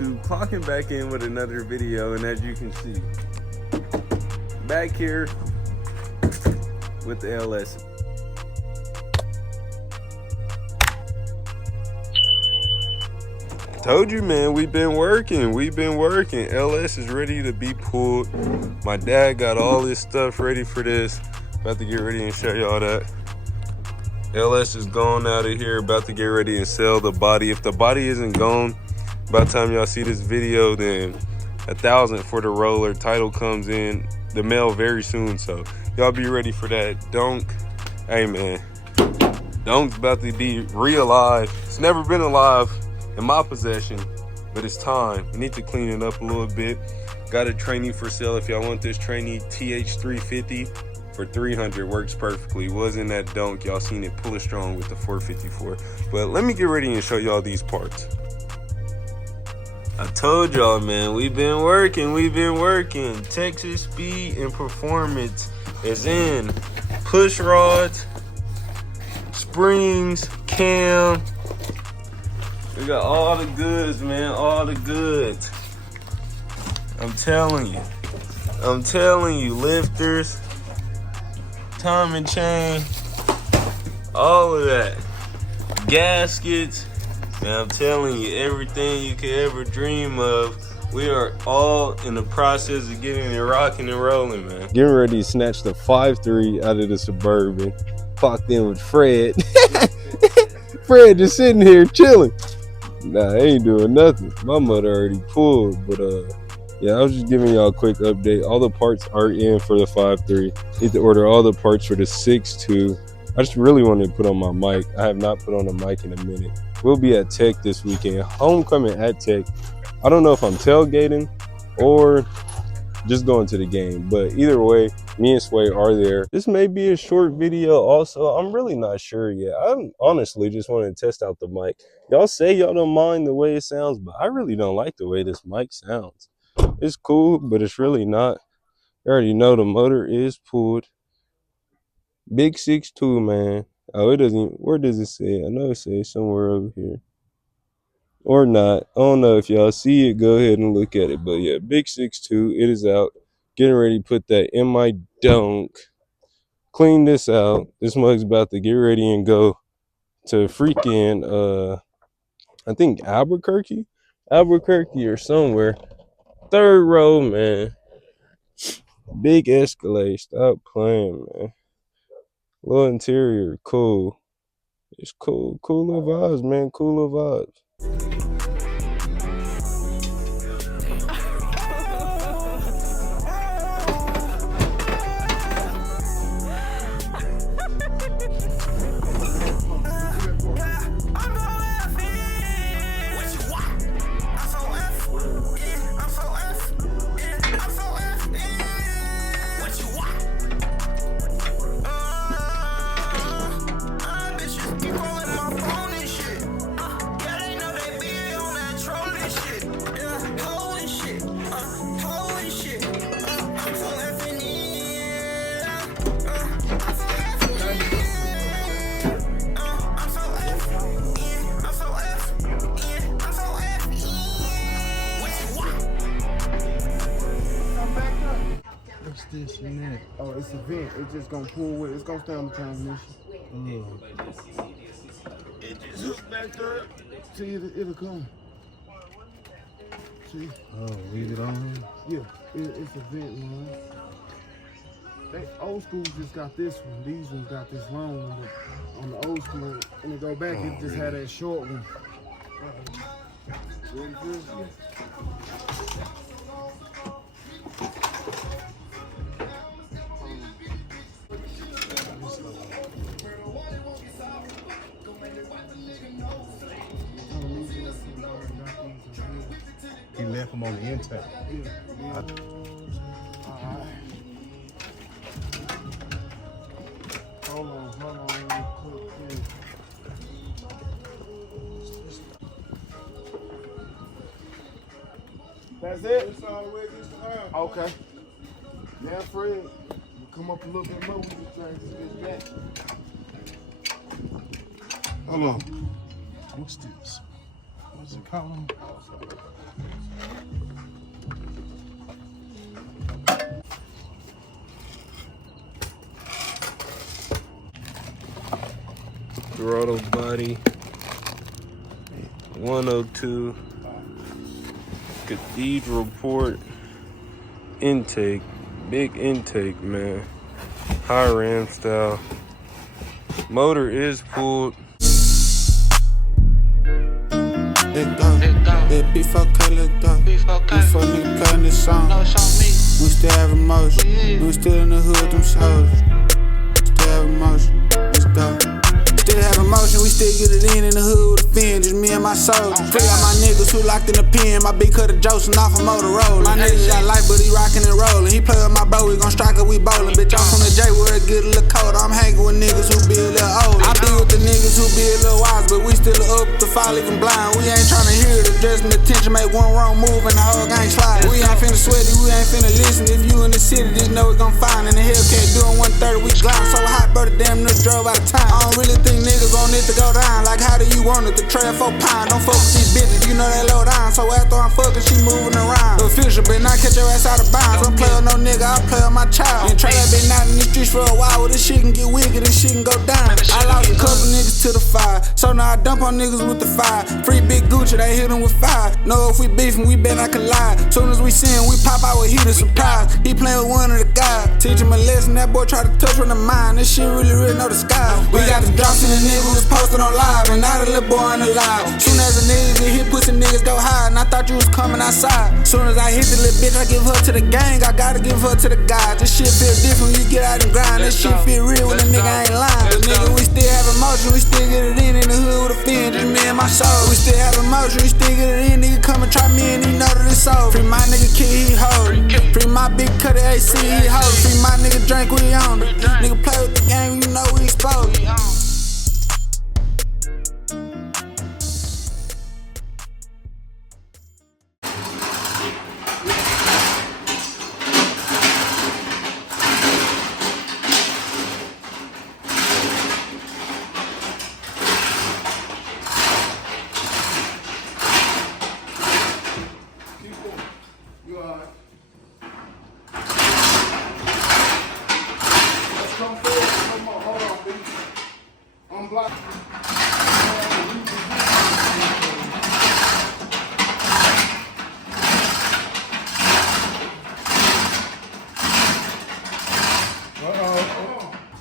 YouTube, clocking back in with another video, and as you can see, back here with the LS. Told you, man, we've been working. LS is ready to be pulled. My dad got all this stuff ready for this. About to get ready and show y'all that. LS is gone out of here, about to get ready and sell the body. If the body isn't gone by the time y'all see this video, then 1,000 for the roller. Title comes in the mail very soon, so y'all be ready for that. Donk, hey man, Donk's about to be re-alive. It's never been alive in my possession, but it's time. We need to clean it up a little bit. Got a trainee for sale if y'all want this trainee. TH350 for 300 works perfectly. Was in that Donk, y'all seen it pull it strong with the 454. But let me get ready and show y'all these parts. I told y'all, man, we've been working. Texas Speed and Performance is in. Push rods, springs, cam. We got all the goods, man, all the goods. I'm telling you, lifters, timing chain, all of that. Gaskets, man, I'm telling you, everything you could ever dream of. We are all in the process of getting it rocking and rolling, man. Getting ready to snatch the 5.3 out of the Suburban. Clocked in with Fred. Fred just sitting here chilling. Nah, I ain't doing nothing. My mother already pulled, but yeah, I was just giving y'all a quick update. All the parts are in for the 5.3. Need to order all the parts for the 6.2. I just really wanted to put on my mic. I have not put on a mic in a minute. We'll be at Tech this weekend. Homecoming at Tech. I don't know if I'm tailgating or just going to the game, but either way, me and Sway are there. This may be a short video also. I'm really not sure yet. I'm honestly just wanting to test out the mic. Y'all say y'all don't mind the way it sounds, but I really don't like the way this mic sounds. It's cool, but it's really not. You already know the motor is pulled. Big 6.2, man. Oh, it doesn't, where does it say? I know it says somewhere over here. Or not. I don't know if y'all see it. Go ahead and look at it. But yeah, big 6.2. It is out. Getting ready to put that in my Donk. Clean this out. This mug's about to get ready and go to freaking, I think Albuquerque or somewhere. Third row, man. Big Escalade. Stop playing, man. Little interior. Cool. It's cool. Cool little vibes, man. Cool little vibes. This and that. Oh, it's a vent. It's just gonna pull with. It's gonna stay on the transmission. It just hooks back there. See, it'll come. See? Oh, leave it on here? Yeah, it's a vent, man. They old school just got this one. These ones got this long one. But on the old school, when it go back, it just had that short one. Ready for this? Yeah. He left him on the intake. Yeah. Alright. Hold on. That's it? It's all the way against the house. Okay. Now, Fred, you come up a little bit more with you trying to get back. Hold on. What's this? What's it called? Throttle body. 102. Cathedral port. Intake. Big intake, man. High ram style. Motor is pulled. That B4K, let's go. Before nigga playing this song. We still have emotion. We still in the hood, them soldiers. Still have emotion. Let's go. Still have emotion, we still get it in the hood with a fin, just me and my soldiers. Free out my niggas who locked in the pen, my big cutter Joseph off a Motorola. My niggas got life, but he rockin' and rollin'. He play with my bro, we gon' strike it, we bowlin'. Bitch, I'm from the J where it get a little colder. I'm hangin' with niggas who be a little older. I be with the niggas who be a little wise, but we still up to fall even blind. We ain't tryna hear it, just an attention, make one wrong move and the whole gang slide. We ain't finna sweat it, we ain't finna listen. If you in the city, just know we gon' find. In the Hellcat doing 130, we glide so hot, brother, damn near drove out of time. I don't really think niggas on it to go down. Like, how do you want it to trail 4 pounds? Don't fuck with these bitches, you know they low down. So after I'm fucking, she moving around. Official, but not catch your ass out of bounds. Don't play with no nigga, I play with my child. And Trey been out in the streets for a while. Well, this shit can get wicked, this shit can go down. I lost a couple niggas to the fire, so now I dump on niggas with the fire. Free big Gucci, they hit them with fire. Know if we beefing, we bet I can lie. Soon as we see him, we pop out with heat a surprise. He playing with one of the guys. Teach him a lesson, that boy try to touch from the mind. This shit really know the sky. We got the drops in the nigga was posted on live, and now the little boy in the live. Soon as a nigga get hit, pussy niggas go high, and I thought you was coming outside. Soon as I hit the little bitch, I give her to the gang. I gotta give her to the guys. This shit feel different when you get out and grind. This shit feel real when the nigga ain't lying. The nigga, we still have emotion, we still get it in the hood with a fin, just me and my soul. We still have emotion, we still get it in. Nigga come and try me and he know that it's over. Free my nigga kid, he hold it. Free my big cutter AC, he hold it. Free my nigga drink, we on it. Nigga play with the game, you know we exposed. You alright? Let's come forward. Come on, hold on, B. I'm blocked.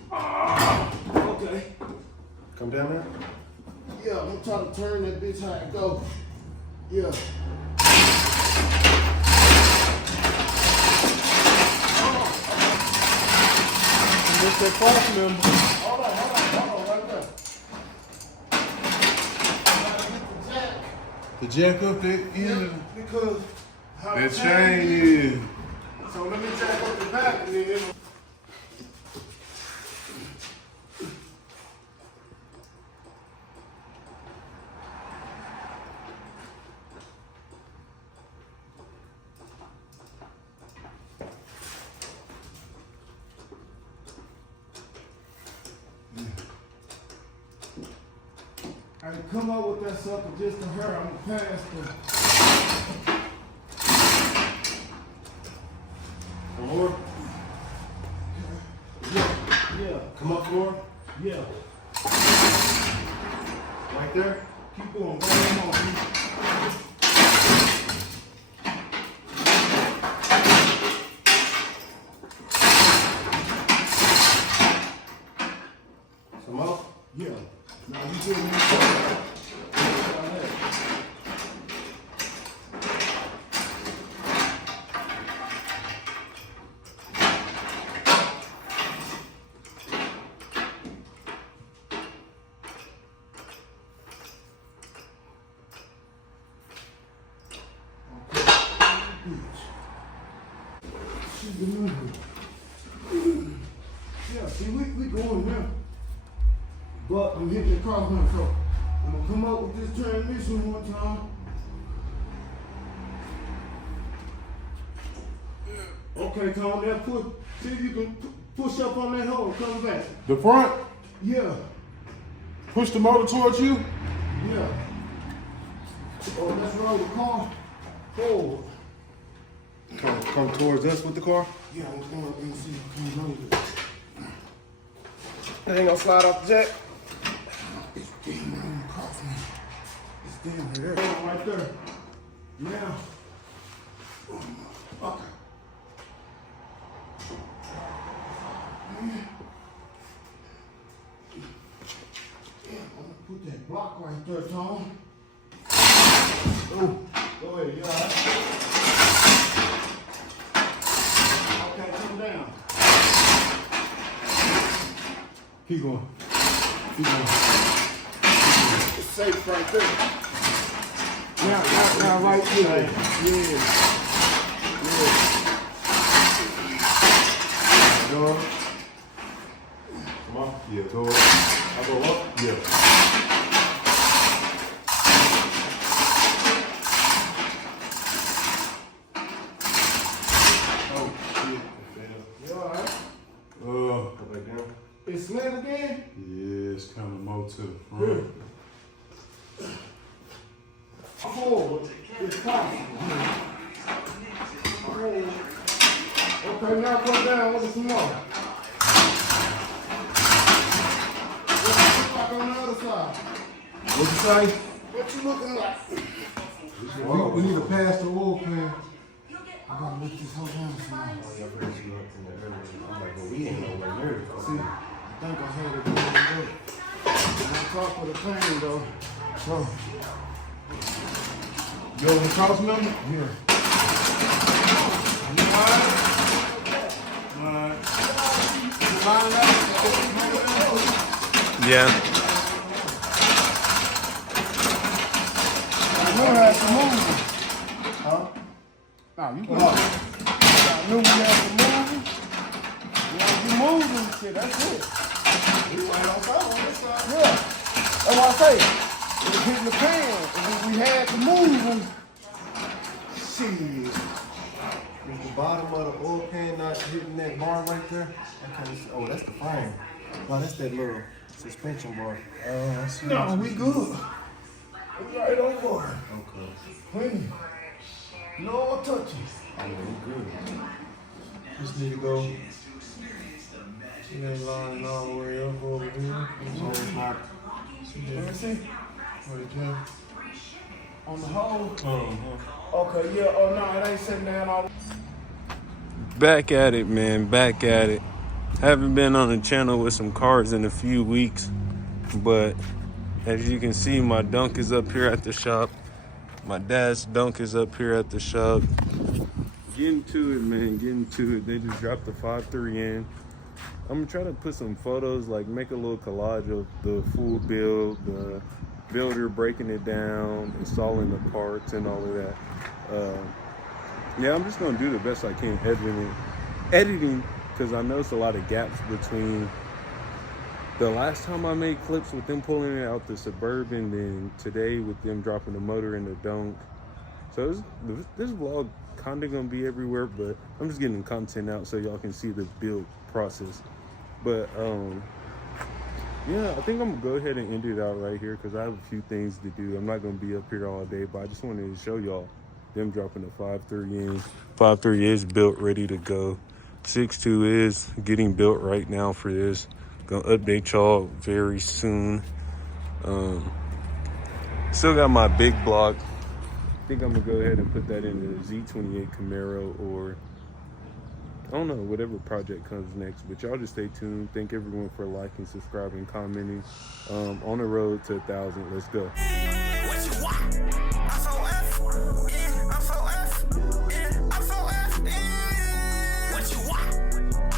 Okay. Come down there. Yeah, I'm trying to turn that bitch how it go. Yeah. What's that cross member? Hold on, right there. The jack up that end. Because how That the chain is. So let me jack up the back and then. I can come up with that sucker just to her. I'm gonna pass the. Some more? Yeah, Come up more? yeah. Right there? Keep going. Come on. Some more? Yeah. Now you get me. Yeah, see, we going now. But I'm hitting the cross hunt, so I'm gonna come up with this transmission one time. Okay, Tom, now see if you can push up on that hole, come back. The front? Yeah, Push the motor towards you? yeah. Oh, let's roll the car forward. Come towards us with the car. Yeah, I'm going up and see if I can load it. It ain't gonna slide off the jack. It's damn on the coffin. It's damn there. Right there. Now. Okay. Yeah, I'm gonna put that block right there, Tom. Oh, go ahead, you all right? Okay, come down. Keep going. Keep going. It's safe right there. Now, right here. Yeah. Door. Come on. Yeah, door. I go up. Yeah. Oh, shit. You all right? Go back down. It's slid again? Yeah, it's kind of more to the front. Forward. It's possible. Forward. Okay, now come down with some more. What's on the other side? What you say? What you looking like? We need to pass the oil pan. I gotta lift this whole down some more. I'm like, well, we ain't nowhere near it. See, I think I had it going good. And on top of the plane though. So, You over the cross number? yeah. Yeah. I knew I had to move. Huh? Nah, you can. I knew we had to move. Once you moving, shit, that's it. We went on top on this side. Yeah. That's what I say. It was hitting the pan. And when we had to move them, shit. Is the bottom of the oil pan not hitting that bar right there? Okay, oh, that's the frame. Oh, that's that little suspension bar. I see. No, we good. We right on board. Okay. Plenty. No touches. Yeah, we good. Just need to go. It ain't lining all the way up over here. So it's not. Let me see. Right there. On the hole. Uh-huh. Okay, yeah. Oh, no, it ain't sitting down all. Back at it, man. Back at it. Haven't been on the channel with some cars in a few weeks, but as you can see, my Donk is up here at the shop. My dad's Donk is up here at the shop. Getting to it, man. Getting to it. They just dropped the 5.3 in. I'm gonna try to put some photos, like make a little collage of the full build, the builder breaking it down, installing the parts and all of that. Yeah, I'm just gonna do the best I can editing, because I noticed a lot of gaps between the last time I made clips with them pulling it out the Suburban and today with them dropping the motor in the Donk. So this vlog kind of gonna be everywhere, but I'm just getting content out so y'all can see the build process. But yeah, I think I'm gonna go ahead and end it out right here because I have a few things to do. I'm not gonna be up here all day, but I just wanted to show y'all them dropping the 5.3 in. 5.3 is built, ready to go. 6.2 is getting built right now for this. Gonna update y'all very soon. Still got my big block. I think I'm gonna go ahead and put that in the Z28 Camaro, or I don't know, whatever project comes next. But y'all just stay tuned. Thank everyone for liking, subscribing, commenting. On the road to 1,000. Let's go. What you want? I'm so F. Yeah, I'm so F. Yeah, I'm so F. Yeah. What you want?